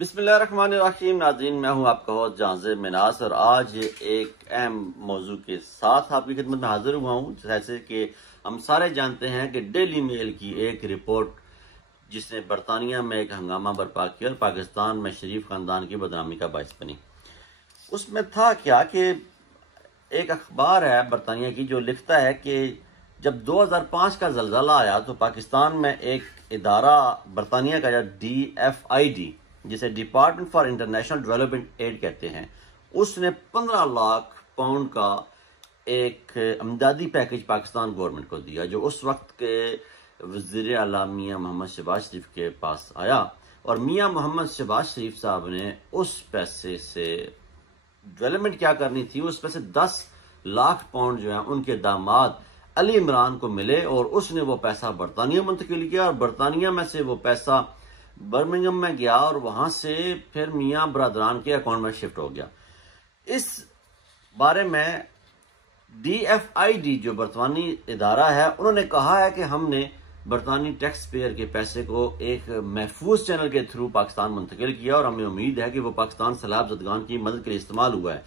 बिस्मिल्लाहिर्रहमानिर्रहीम। नाज़रीन, मैं हूं आपका होस्ट जाज़े मिनास और आज एक अहम मौजू के साथ आपकी खिदमत में हाजिर हुआ हूं। जैसे कि हम सारे जानते हैं कि डेली मेल की एक रिपोर्ट जिसने बरतानिया में एक हंगामा बर्पा किया और पाकिस्तान में शरीफ खानदान की बदनामी का बायस बनी। उसमें था क्या कि एक अखबार है बरतानिया की जो लिखता है कि जब 2005 का जलजला आया तो पाकिस्तान में एक इदारा बरतानिया का DFID, जिसे department for international development aid कहते हैं, उसने 15 लाख पाउंड का एक अमदादी पैकेज पाकिस्तान गवर्नमेंट को दिया, जो उस वक्त के वज़ीर आला मियां मोहम्मद शहबाज शरीफ के पास आया। और मियां मोहम्मद शहबाज शरीफ साहब ने उस पैसे से डेवलपमेंट क्या करनी थी, उस पैसे 10 लाख पाउंड जो है उनके दामाद अली इमरान को मिले और उसने वो पैसा बरतानिया मुंतकिल किया और बरतानिया में से वो पैसा बर्मिंघम में गया और वहां से फिर मियां बरदरान के अकाउंट में शिफ्ट हो गया। इस बारे में DFID जो बरतानी इदारा है, उन्होंने कहा है कि हमने बरतानी टैक्स पेयर के पैसे को एक महफूज चैनल के थ्रू पाकिस्तान मुंतकिल किया और हमें उम्मीद है कि वो पाकिस्तान सैलाब ज़दगान की मदद के लिए इस्तेमाल हुआ है।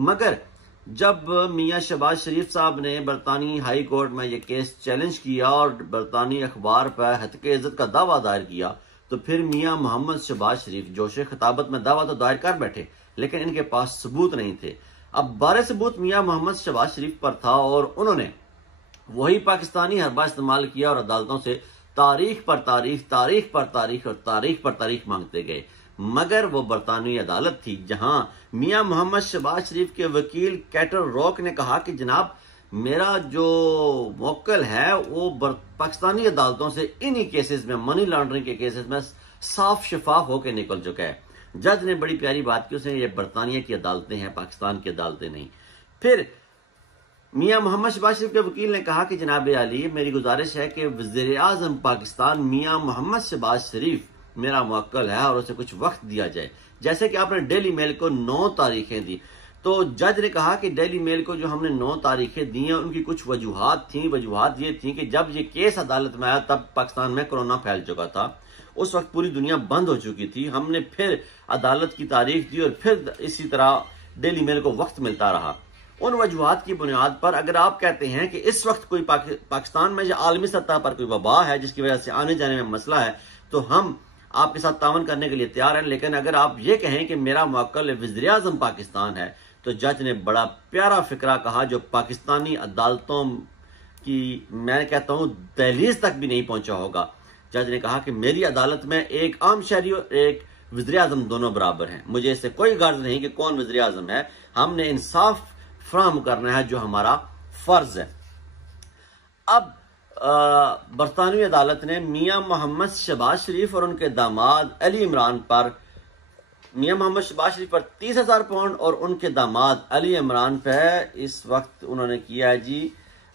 मगर जब मियां शहबाज शरीफ साहब ने बरतानी हाई कोर्ट में ये केस चैलेंज किया और बरतानी अखबार पर हत्के इज्जत का दावा दायर किया, तो फिर मियां मोहम्मद शहबाज शरीफ जोशे खिताबत में दावा तो दायर कर बैठे, लेकिन इनके पास सबूत नहीं थे। अब बारह सबूत मियां मोहम्मद शहबाज शरीफ पर था और उन्होंने वही पाकिस्तानी हरबा इस्तेमाल किया और अदालतों से तारीख पर तारीख, तारीख पर तारीख और तारीख पर तारीख मांगते गए। मगर वो बरतानवी अदालत थी जहां मियां मोहम्मद शहबाज शरीफ के वकील कैटर रॉक ने कहा कि जनाब, मेरा जो मोक्कल है वो पाकिस्तानी अदालतों से इन्हीं केसेस में, मनी लॉन्ड्रिंग के केसेस में साफ शफाफ होकर निकल चुका है। जज ने बड़ी प्यारी बात की, उसने ये बरतानिया की अदालतें हैं, पाकिस्तान की अदालतें नहीं। फिर मियां मोहम्मद शहबाज शरीफ के वकील ने कहा कि जनाब अली, मेरी गुजारिश है कि वज़ीर आज़म पाकिस्तान मियां मोहम्मद शहबाज शरीफ मेरा मुवक्किल है और उसे कुछ वक्त दिया जाए। जैसे कि आपने डेली मेल को 9 तारीखें दी, तो जज ने कहा कि डेली मेल को जो हमने 9 तारीखें दी हैं उनकी कुछ वजूहात थी। वजूहात ये थी कि जब ये केस अदालत में आया तब पाकिस्तान में कोरोना फैल चुका था, उस वक्त पूरी दुनिया बंद हो चुकी थी। हमने फिर अदालत की तारीख दी और फिर इसी तरह डेली मेल को वक्त मिलता रहा। उन वजूहात की बुनियाद पर अगर आप कहते हैं कि इस वक्त कोई पाकिस्तान में या आलमी सतह पर कोई वबा है जिसकी वजह से आने जाने में मसला है, तो हम आपके साथ तावन करने के लिए तैयार हैं। लेकिन अगर आप ये कहें कि मेरा मुवक्किल वज़ीर आज़म पाकिस्तान है, तो जज ने बड़ा प्यारा फिक्रा कहा जो पाकिस्तानी अदालतों की, मैं कहता हूं, दहलीज तक भी नहीं पहुंचा होगा। जज ने कहा कि मेरी अदालत में एक आम शहरी और एक वज़ीर आज़म दोनों बराबर हैं। मुझे इससे कोई गर्ज नहीं कि कौन वज़ीर आज़म है, हमने इंसाफ फराहम करना है जो हमारा फर्ज है। अब बरतानवी अदालत ने मियां मोहम्मद शहबाज शरीफ और उनके दामाद अली इमरान पर, मियां मोहम्मद शहबाज शरीफ पर 30,000 पाउंड और उनके दामाद अली इमरान पर इस वक्त उन्होंने किया है जी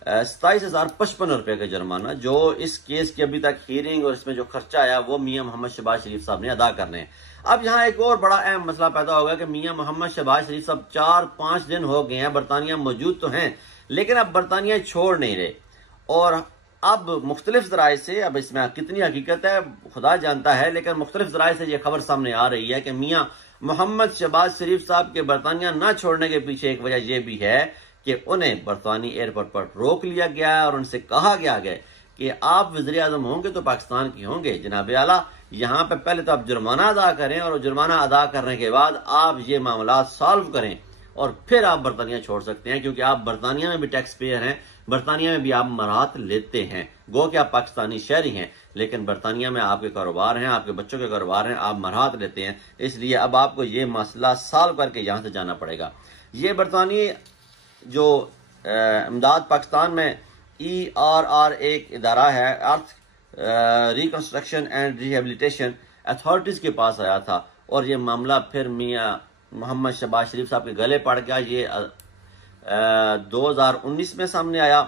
27,055 रुपए का जुर्माना, जो इस केस की अभी तक हियरिंग और इसमें जो खर्चा आया वो मियां मोहम्मद शहबाज शरीफ साहब ने अदा करने हैं। अब यहाँ एक और बड़ा अहम मसला पैदा होगा कि मियां मोहम्मद शहबाज शरीफ साहब 4-5 दिन हो गए हैं बरतानिया मौजूद तो हैं, लेकिन अब बरतानिया छोड़ नहीं रहे। और अब मुख्तलिफ जराए से, अब इसमें कितनी हकीकत है खुदा जानता है, लेकिन मुख्तलिफ जराए से यह खबर सामने आ रही है कि मियां मोहम्मद शहबाज शरीफ साहब के बरतानिया न छोड़ने के पीछे एक वजह यह भी है कि उन्हें बरतानी एयरपोर्ट पर रोक लिया गया है और उनसे कहा गया है कि आप वज़ीर आज़म होंगे तो पाकिस्तान की होंगे। जनाब आला, यहाँ पे पहले तो आप जुर्माना अदा करें और जुर्माना अदा करने के बाद आप ये मामला सॉल्व करें और फिर आप बरतानिया छोड़ सकते हैं, क्योंकि आप बरतानिया में भी टैक्स पेयर हैं, बरतानिया में भी आप मराहत लेते हैं। गो कि आप पाकिस्तानी शहरी हैं, लेकिन बरतानिया में आपके कारोबार हैं, आपके बच्चों के कारोबार हैं, आप मराहत लेते हैं। इसलिए अब आपको ये मसला सॉल्व करके यहां से जाना पड़ेगा। ये बरतानी जो इमदाद पाकिस्तान में ERR एक इदारा है, अर्थ रिकंस्ट्रक्शन एंड रिहेबिलिटेशन अथॉरिटीज के पास आया था और ये मामला फिर मियां मोहम्मद शहबाज शरीफ साहब के गले पड़ गया। ये 2019 में सामने आया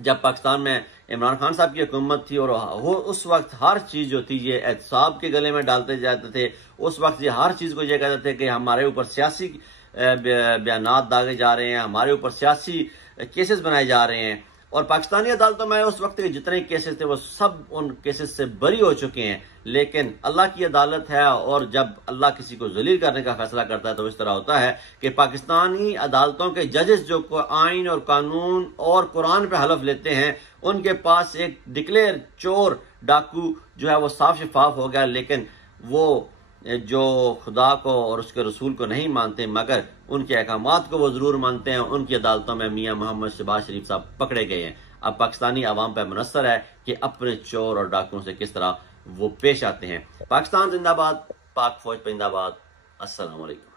जब पाकिस्तान में इमरान खान साहब की हुकूमत थी और उस वक्त हर चीज जो थी ये एहतसाब के गले में डालते जाते थे। उस वक्त ये हर चीज को ये कहते थे कि हमारे ऊपर सियासी बयानात दागे जा रहे हैं, हमारे ऊपर सियासी केसेस बनाए जा रहे हैं। और पाकिस्तानी अदालतों में उस वक्त के जितने केसेस थे वो सब उन केसेस से बरी हो चुके हैं। लेकिन अल्लाह की अदालत है, और जब अल्लाह किसी को जलील करने का फैसला करता है तो इस तरह होता है कि पाकिस्तानी अदालतों के जजेस जो आइन और कानून और कुरान पे हलफ लेते हैं, उनके पास एक डिक्लेयर चोर डाकू जो है वो साफ शफाफ हो गया, लेकिन वो जो खुदा को और उसके रसूल को नहीं मानते मगर उनके अहकामात को वो जरूर मानते हैं, उनकी अदालतों में मियां मोहम्मद शहबाज शरीफ साहब पकड़े गए हैं। अब पाकिस्तानी आवाम पर मुनस्सर है कि अपने चोर और डाकुओं से किस तरह वो पेश आते हैं। पाकिस्तान जिंदाबाद, पाक फौज जिंदाबाद। अस्सलाम वालेकुम।